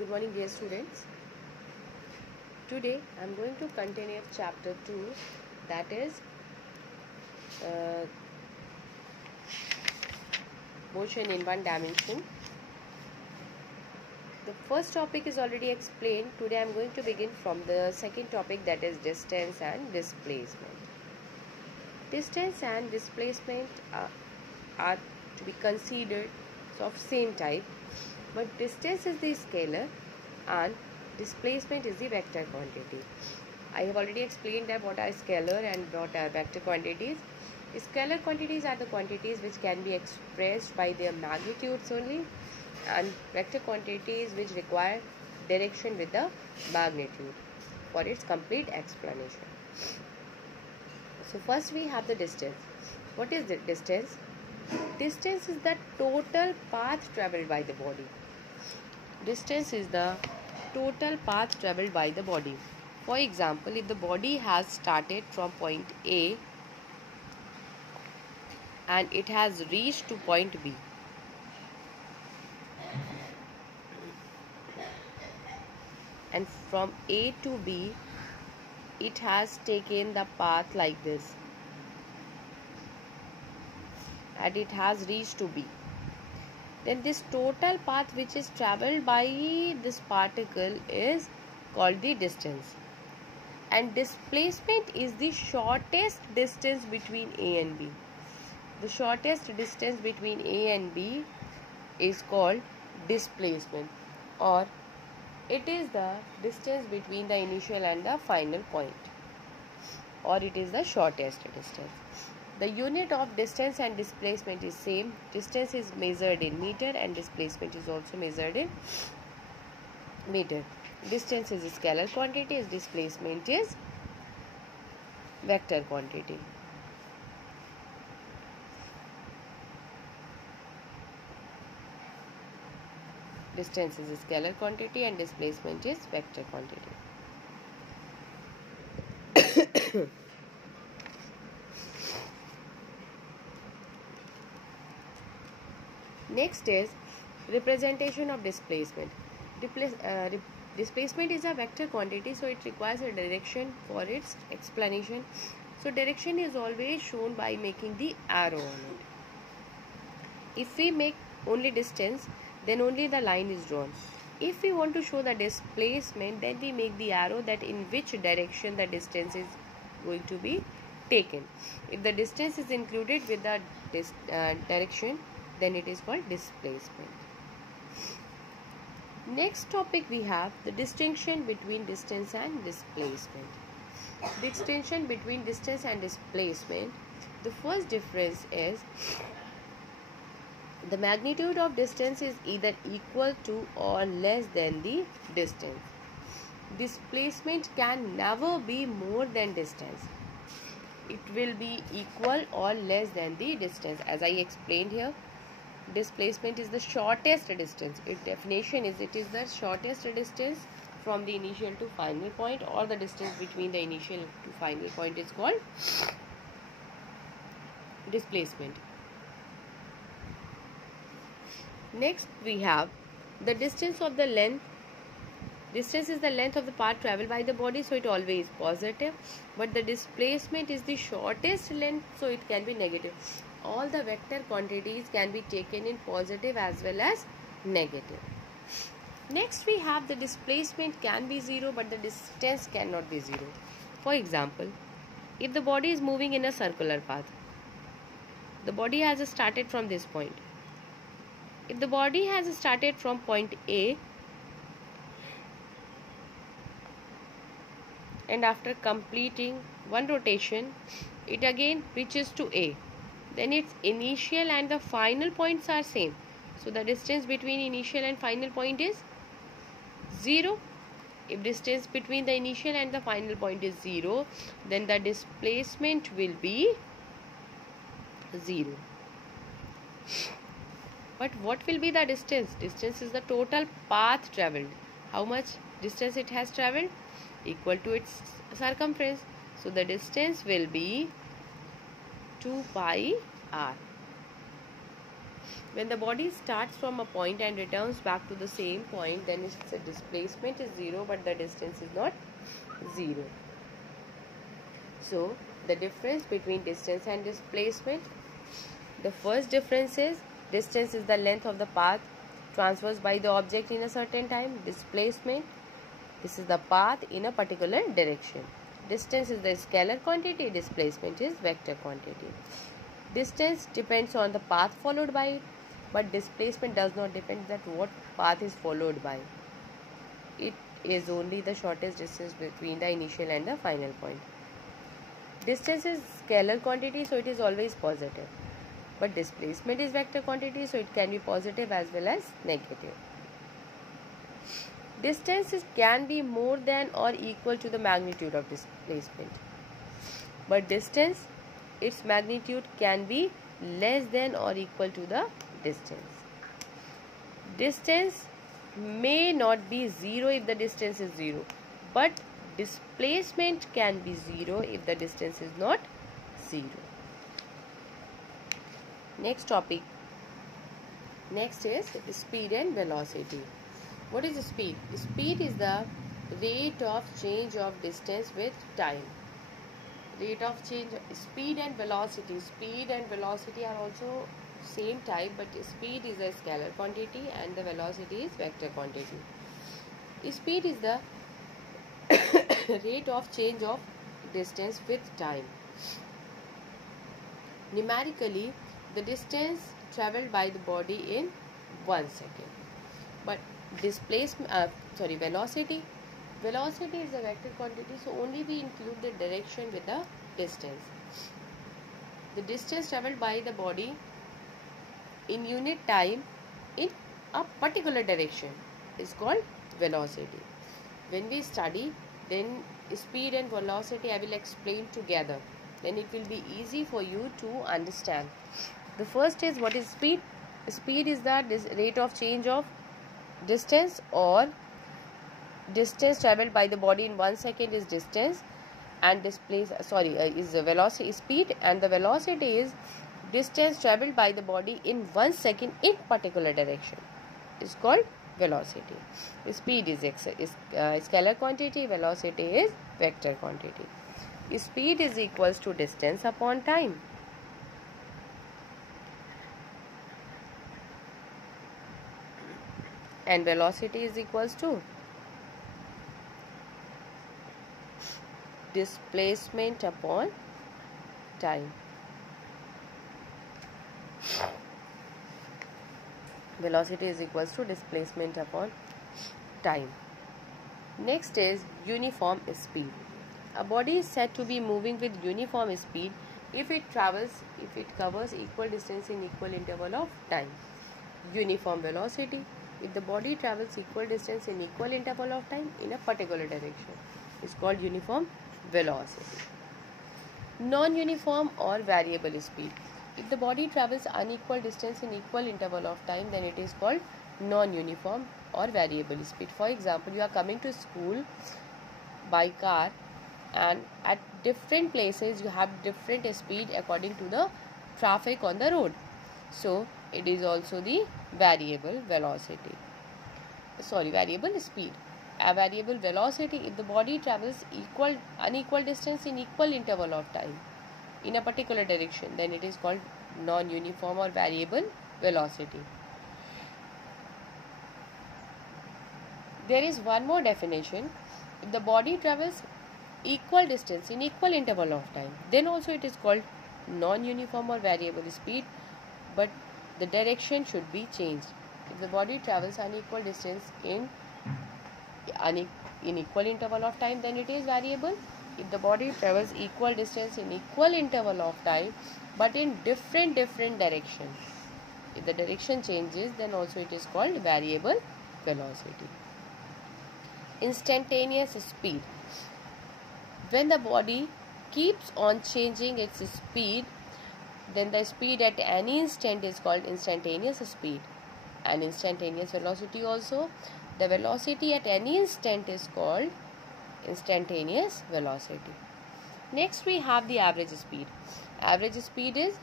Good morning, dear students. Today I am going to continue chapter 2, that is motion in one dimension. The first topic is already explained. Today I am going to begin from the second topic, that is distance and displacement. Distance and displacement are to be considered of same type, but distance is the scalar and displacement is the vector quantity. I have already explained that what are scalar and what are vector quantities. Scalar quantities are the quantities which can be expressed by their magnitudes only, and vector quantities which require direction with the magnitude for its complete explanation. So first we have the distance. What is the distance? Distance is the total path travelled by the body. Distance is the total path travelled by the body. For example, if the body has started from point A and it has reached to point B, and from A to B it has taken the path like this and it has reached to B, then this total path which is travelled by this particle is called the distance. And displacement is the shortest distance between A and B. The shortest distance between A and B is called displacement, or it is the distance between the initial and the final point, or it is the shortest distance. The unit of distance and displacement is same. Distance is measured in meter and displacement is also measured in meter. Distance is a scalar quantity, displacement is vector quantity. Distance is a scalar quantity and displacement is vector quantity. Next is representation of displacement. Displacement is a vector quantity, so it requires a direction for its explanation. So direction is always shown by making the arrow on it. If we make only distance, then only the line is drawn. If we want to show the displacement, then we make the arrow that in which direction the distance is going to be taken. If the distance is included with the direction, then it is called displacement. Next topic we have the distinction between distance and displacement. Distinction between distance and displacement. The first difference is the magnitude of distance is either equal to or less than the distance. Displacement can never be more than distance. It will be equal or less than the distance. As I explained here, displacement is the shortest distance. Its definition is it is the shortest distance from the initial to final point, or the distance between the initial to final point is called displacement. Next we have the distance of the length. Distance is the length of the path travelled by the body, so it always positive, but the displacement is the shortest length, so it can be negative. All the vector quantities can be taken in positive as well as negative. Next we have the displacement can be 0, but the distance cannot be 0. For example, if the body is moving in a circular path, the body has started from this point. If the body has started from point A and after completing one rotation it again reaches to A, then its initial and the final points are same, so the distance between initial and final point is 0. If distance between the initial and the final point is 0, then the displacement will be 0. But what will be the distance? Distance is the total path travelled. How much distance it has travelled? Equal to its circumference. So the distance will be 2 pi r. When the body starts from a point and returns back to the same point, then its displacement is 0, but the distance is not 0. So, the difference between distance and displacement. The first difference is distance is the length of the path traversed by the object in a certain time. Displacement, this is the path in a particular direction. Distance is the scalar quantity, displacement is vector quantity. Distance depends on the path followed by it, but displacement does not depend that what path is followed by. It is only the shortest distance between the initial and the final point. Distance is scalar quantity, so it is always positive. But displacement is vector quantity, so it can be positive as well as negative. Distance can be more than or equal to the magnitude of displacement. But distance, its magnitude can be less than or equal to the distance. Distance may not be 0 if the distance is 0, but displacement can be 0 if the distance is not 0. Next topic. Next is speed and velocity. What is speed? Speed is the rate of change of distance with time. Rate of change, speed and velocity. Speed and velocity are also same type, but speed is a scalar quantity and the velocity is vector quantity. Speed is the rate of change of distance with time. Numerically, the distance traveled by the body in 1 second. But velocity. Velocity is a vector quantity, so only we include the direction with the distance. The distance traveled by the body in unit time in a particular direction is called velocity. When we study, then speed and velocity I will explain together. Then it will be easy for you to understand. The first is, what is speed? Speed is the rate of change of distance, or distance traveled by the body in 1 second is distance, and is the velocity. Speed and the velocity is distance traveled by the body in 1 second in particular direction is called velocity. Speed is scalar quantity, velocity is vector quantity. Speed is equals to distance upon time. And velocity is equals to displacement upon time. Velocity is equals to displacement upon time. Next is uniform speed. A body is said to be moving with uniform speed if it covers equal distance in equal interval of time. Uniform velocity, if the body travels equal distance in equal interval of time in a particular direction, is called uniform velocity. Non-uniform or variable speed. If the body travels unequal distance in equal interval of time, then it is called non-uniform or variable speed. For example, you are coming to school by car, and at different places you have different speed according to the traffic on the road. So it is also the variable speed. A variable velocity, if the body travels unequal distance in equal interval of time in a particular direction, then it is called non-uniform or variable velocity. There is one more definition. If the body travels equal distance in equal interval of time, then also it is called non-uniform or variable speed, but the direction should be changed. If the body travels unequal distance in equal interval of time, then it is variable. If the body travels equal distance in equal interval of time but in different directions, if the direction changes, then also it is called variable velocity. Instantaneous speed. When the body keeps on changing its speed, then the speed at any instant is called instantaneous speed. And instantaneous velocity also, the velocity at any instant is called instantaneous velocity. Next we have the average speed. Average speed is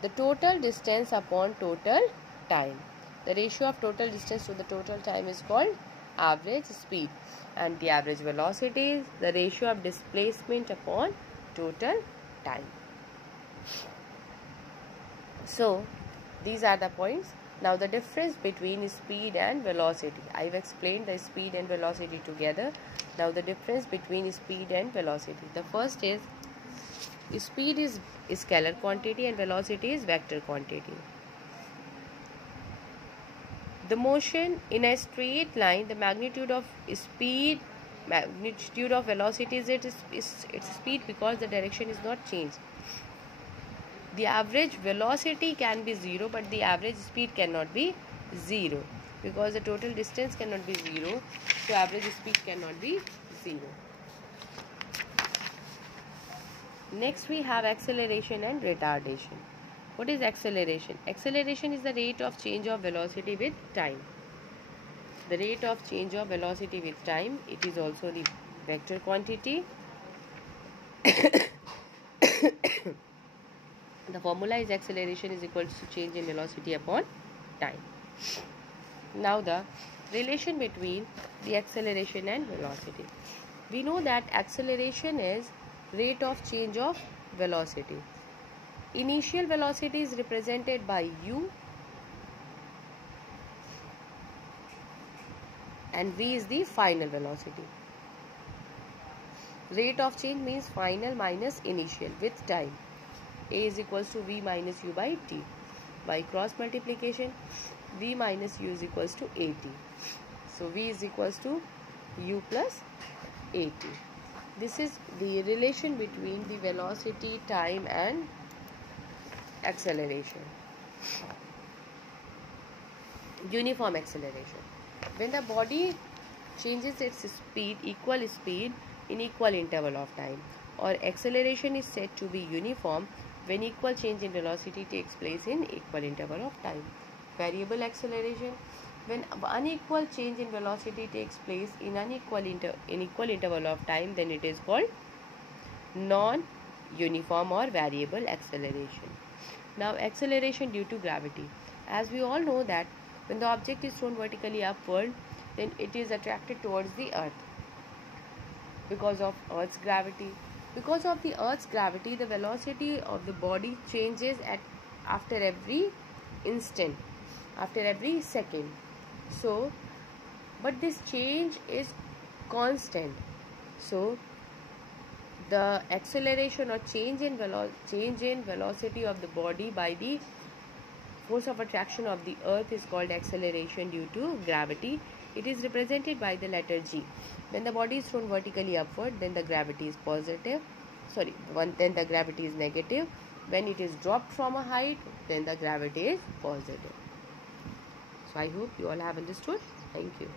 the total distance upon total time. The ratio of total distance to the total time is called average speed, and the average velocity is the ratio of displacement upon total time. So these are the points. Now the difference between speed and velocity. I've explained the speed and velocity together. Now the difference between speed and velocity. The first is speed is scalar quantity and velocity is vector quantity. The motion in a straight line, the magnitude of speed, magnitude of velocity is its speed because the direction is not changed. The average velocity can be 0, but the average speed cannot be 0 because the total distance cannot be 0, so average speed cannot be 0. Next we have acceleration and retardation. What is acceleration? Acceleration is the rate of change of velocity with time. The rate of change of velocity with time, it is also the vector quantity. The formula is acceleration is equal to change in velocity upon time. Now the relation between the acceleration and velocity. We know that acceleration is rate of change of velocity. Initial velocity is represented by u and v is the final velocity. Rate of change means final minus initial with time. A is equals to v minus u by t. By cross multiplication, v minus u is equals to at. So v is equals to u plus at. This is the relation between the velocity, time and acceleration. Uniform acceleration. When the body changes its speed, equal speed in equal interval of time, or acceleration is said to be uniform when equal change in velocity takes place in equal interval of time. Variable acceleration. When unequal change in velocity takes place in equal interval of time, then it is called non-uniform or variable acceleration. Now acceleration due to gravity. As we all know that when the object is thrown vertically upward, then it is attracted towards the earth because of Earth's gravity. Because of the Earth's gravity, the velocity of the body changes after every instant, after every second. So, but this change is constant. So, the acceleration or change in velocity of the body by the force of attraction of the earth is called acceleration due to gravity. It is represented by the letter G. When the body is thrown vertically upward, then the gravity is then the gravity is negative. When it is dropped from a height, then the gravity is positive. So I hope you all have understood. Thank you.